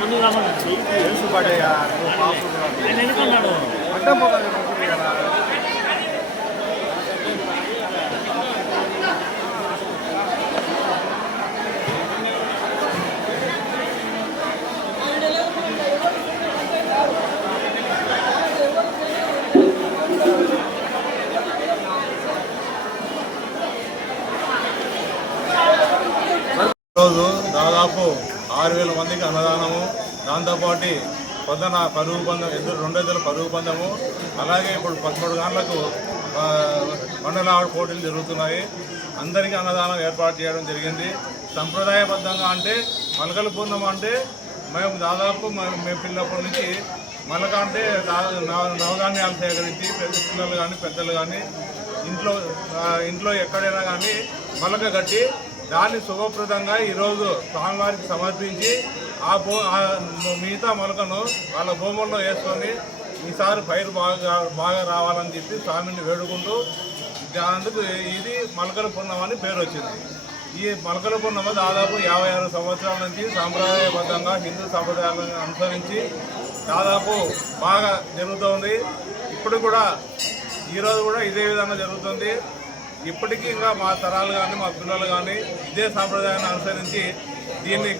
ముందు రామని తెలుసు పడేయా ఎందుకున్నాడు అడ్డం పోతాను కదా. రోజు దాదాపు 6,000 మందికి అన్నదానము, దాంతోపాటు పొద్దున పరుగు పందెం, 2 ఎద్దుల పరుగు పందెము, అలాగే ఇప్పుడు 13 గంటలకు మండలావిడ పోటీలు జరుగుతున్నాయి. అందరికీ అన్నదానం ఏర్పాటు చేయడం జరిగింది. సంప్రదాయబద్ధంగా అంటే మలకల పూర్ణం అంటే మేము దాదాపు మేము పిల్లప్పటి నుంచి మలక అంటే నవధాన్యాలు సేకరించి పిల్లలు కానీ పెద్దలు కానీ ఇంట్లో ఎక్కడైనా కానీ మలక కట్టి దాన్ని శుభప్రదంగా ఈరోజు స్వామివారికి సమర్పించి మిగతా మొలకను వాళ్ళ భూముల్లో వేసుకొని ఈసారి పైరు బాగా రావాలని చెప్పి స్వామిని వేడుకుంటూ అందుకు ఇది మలకల పూర్ణం అని పేరు వచ్చింది. ఈ మలకల పూర్ణమ దాదాపు 56 సంవత్సరాల నుంచి సాంప్రదాయబద్ధంగా హిందూ సంప్రదాయాలను అనుసరించి దాదాపు బాగా జరుగుతుంది. ఇప్పుడు కూడా ఈరోజు కూడా ఇదే విధంగా జరుగుతుంది. ఇప్పటికీ ఇంకా మా తరాలు కానీ మా పిల్లలు కానీ ఇదే సాంప్రదాయాన్ని అనుసరించి దీన్ని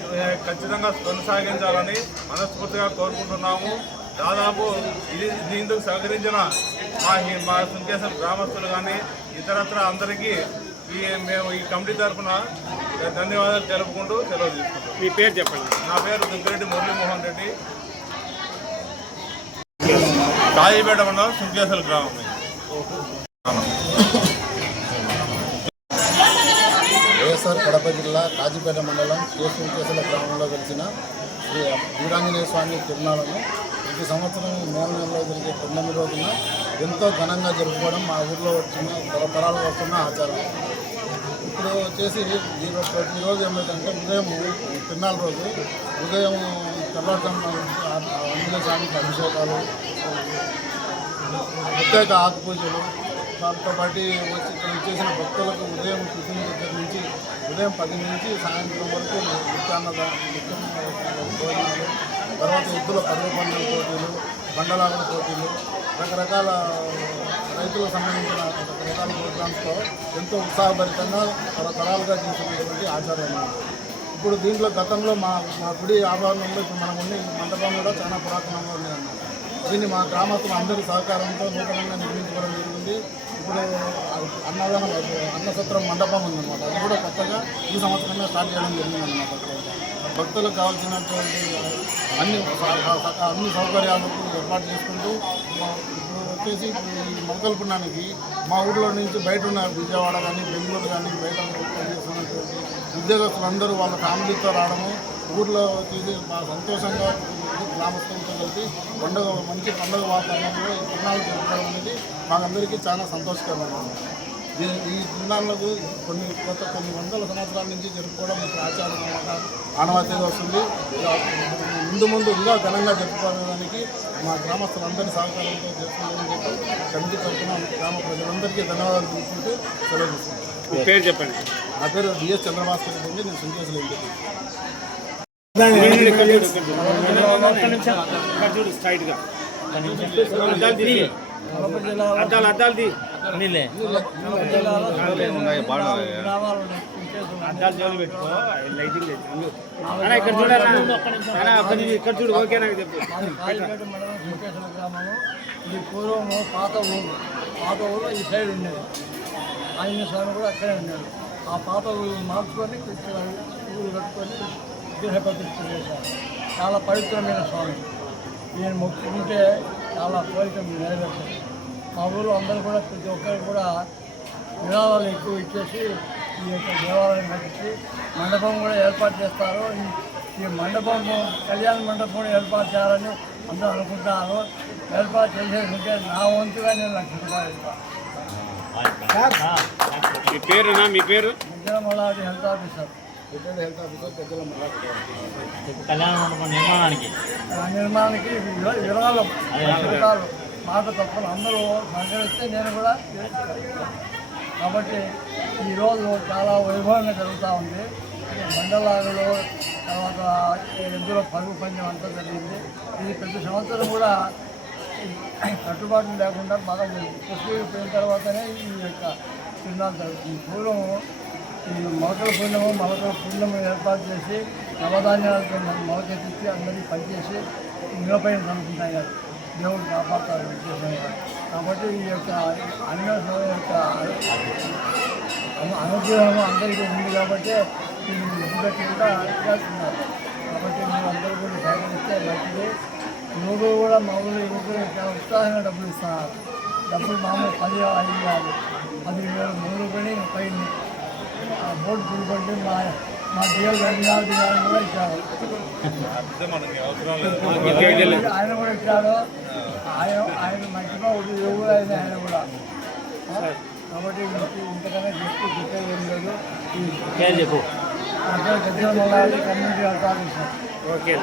ఖచ్చితంగా కొనసాగించాలని మనస్ఫూర్తిగా కోరుకుంటున్నాము. దాదాపు దీంతో సహకరించిన మా సుంకేశ్వర గ్రామస్తులు కానీ ఇతరత్ర అందరికీ మేము ఈ కమిటీ తరఫున ధన్యవాదాలు తెలుపుకుంటూ సెలవు తీసుకుంటాం. మీ పేరు చెప్పండి. నా పేరు దుగ్గిరెడ్డి మురళీమోహన్ రెడ్డి, కాజీపేట మండలం సుంకేశ్వర గ్రామం. వైఎస్ఆర్ కడప జిల్లా కాజీపేట మండలం కేసుల గ్రామంలో వెలిసిన శ్రీ వీరాంజనేయ స్వామి తిరునాళ్లను ప్రతి సంవత్సరం మే నెలలో జరిగే 9 రోజున ఎంతో ఘనంగా జరుపుకోవడం మా ఊర్లో వచ్చిన తరతరాలు వస్తున్న ఆచారం. ఇప్పుడు వచ్చేసి ప్రతిరోజు ఏమైందంటే ఉదయం తిరునాళ్ళ రోజు ఉదయం తెల్లవారుజామున ఆంజనేయ స్వామికి అభిషేకాలు, ప్రత్యేక ఆకు పూజలు, దాంతో పాటు వచ్చి ఇక్కడ చేసిన భక్తులకు ఉదయం టిఫిన్ దగ్గర నుంచి ఉదయం 10 నుంచి సాయంత్రం వరకు భోజనాలు, తర్వాత ఎద్దుల పరుగు పందెం పోటీలు, బండలాగుల పోటీలు, రకరకాల రైతులకు సంబంధించిన రకరకాల ప్రోగ్రామ్స్తో ఎంతో ఉత్సాహభరితంగా తరతరాలుగా చేసినటువంటి ఆచారం. ఇప్పుడు దీంట్లో గతంలో మా గుడి ఆభరణంలో ఇప్పుడు మనం ఉండే మండపం కూడా చాలా పురాతనంగా ఉండేదన్నమాట. దీన్ని మా గ్రామస్తులు అందరి సహకారంతో నూతనంగా నిర్మించుకోవడం జరిగింది. ఇప్పుడు అన్నసత్రం మండపం ఉందన్నమాట. అది కూడా కొత్తగా ఈ సంవత్సరంలో స్టార్ట్ చేయడం జరిగిందన్నమాట. భక్తులకు కావాల్సినటువంటి అన్ని సౌకర్యాలకు ఏర్పాటు చేసుకుంటూ ఇప్పుడు వచ్చేసి ఈ మలకల పుణ్యానికి మా ఊళ్ళో నుంచి బయట ఉన్న విజయవాడ కానీ బెంగళూరు కానీ బయట చేస్తున్నటువంటి ఉద్యోగస్తులందరూ వాళ్ళ ఫ్యామిలీతో రావడము, ఊర్లో వచ్చేసి బాగా సంతోషంగా గ్రామస్తులతో కలిపి మంచి పండుగ వాతావరణంలో ఈ తిరునాళ్ళు జరుపుకోవడం అనేది మాకందరికీ చాలా సంతోషకరమైన. ఈ తిరునాళ్ళకు కొన్ని వందల సంవత్సరాల నుంచి జరుపుకోవడం ఇప్పుడు ఆచారం ఆనవాయితీగా వస్తుంది. ముందు ఇంకా ఘనంగా జరుపుకోవడానికి మా గ్రామస్తులందరి సహకారంతో జరుపుకోవాలని చెప్పి కమిటీ తరఫున గ్రామ ప్రజలందరికీ ధన్యవాదాలు తీసుకుంటూ సెలవు తీసుకుంటాను. పేరు చెప్పండి. నా పేరు డిఎస్ చంద్రభాస్కర్ రెడ్డి, నేను సుంకేశ్వర ఇంటి. అద్దాలు జోలు పెట్టుకో, లైటింగ్ ఇక్కడ చూడాలి, ఇక్కడ చూడు. ఓకే, నాకు చెప్పు. గ్రామము ఇది పూర్వము పాత ఊరు ఈ సైడ్ ఉండేది. ఆంజనేయ స్వామి కూడా అక్కడే ఉన్నాడు. ఆ పాత ఊరు మార్చుకొని ఊరు కట్టుకొని విగ్రహ ప్రతిష్ఠ చేశారు. చాలా పవిత్రమైన స్వామి. ఈయన మొక్కుకుంటే చాలా కోరిక నెరవేర్చారు. మా ఊళ్ళో అందరూ కూడా ప్రతి ఒక్కరు కూడా విరాళాలు ఎక్కువ ఇచ్చేసి ఈ యొక్క దేవాలయం కట్టించి మండపం కూడా ఏర్పాటు చేస్తారు. ఈ మండపం కళ్యాణ మండపం ఏర్పాటు చేయాలని అందరూ అనుకుంటున్నారు. ఏర్పాటు చేసేందుకే నా వంతుగా నేను 1,00,000 రూపాయలు ఇస్తాను. మీ పేరునా? మీ పేరు? విజయమలాది హెల్త్ ఆఫీసర్. కళ్యాణ మండపం నిర్మాణానికి నిర్మాణానికి విరాళం మాట తప్పని అందరూ సహకరిస్తే నేను కూడా కాబట్టి ఈరోజు చాలా వైభవంగా జరుగుతూ ఉంది. మండలాలలో తర్వాత ఎద్దుల పరుగు పందెం అంతా జరిగింది. ఇది ప్రతి సంవత్సరం కూడా కట్టుబాట్లు లేకుండా బాగా పుష్కరికి పోయిన తర్వాతనే ఈ యొక్క తిరునాళ్ళు జరుగుతుంది. పూర్వం ఈ మొలకల పుణ్యము ఏర్పాటు చేసి నవధాన్యాలతో మొలకెత్తించి అందరికీ పనిచేసి నిలపైన అనుకుంటాయి కదా దేవుడు కాపాడుతారు ఉద్దేశంగా. కాబట్టి ఈ యొక్క అన్వేషణ యొక్క అనుగ్రహం అందరికీ ఉంది కాబట్టి దీన్ని విడిచిపెట్టి కూడా చేస్తున్నారు. కాబట్టి మీరు అందరూ కూడా సహకరిస్తే మంచిది. యువకులు కూడా మామూలు యువకులు చాలా ఉత్సాహంగా డబ్బులు ఇస్తున్నారు. డబ్బులు మామూలు 10,000 కాదు, 10,000 మూడు పని పైన బోర్డు పురుగొట్టి మా డిఎల్ రవీంద్రనాథ్ గారు కూడా ఇచ్చారు. మనకి అవసరం లేదు. ఆయన కూడా ఇచ్చాడు. ఆయన మంచిగా యువకులు అయిన ఆయన కూడా. కాబట్టి ఇంతకన్నా చెప్పేది ఏం లేదు. చెప్పు Gaddela Mallareddy community health officer. Okay.